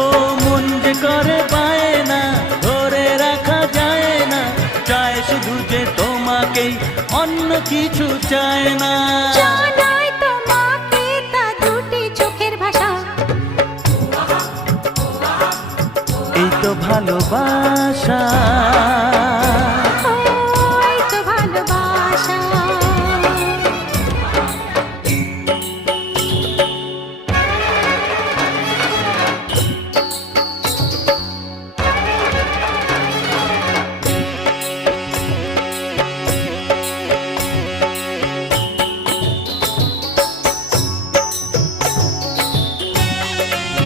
ও মন যে করে পায় না, ধরে রাখা যায় না, চায় শুধু যে তোমাকেই, অন্য কিছু চায় না। জানাই তোমাকে তা দুটি চোখের ভাষা, এই তো ভালোবাসা।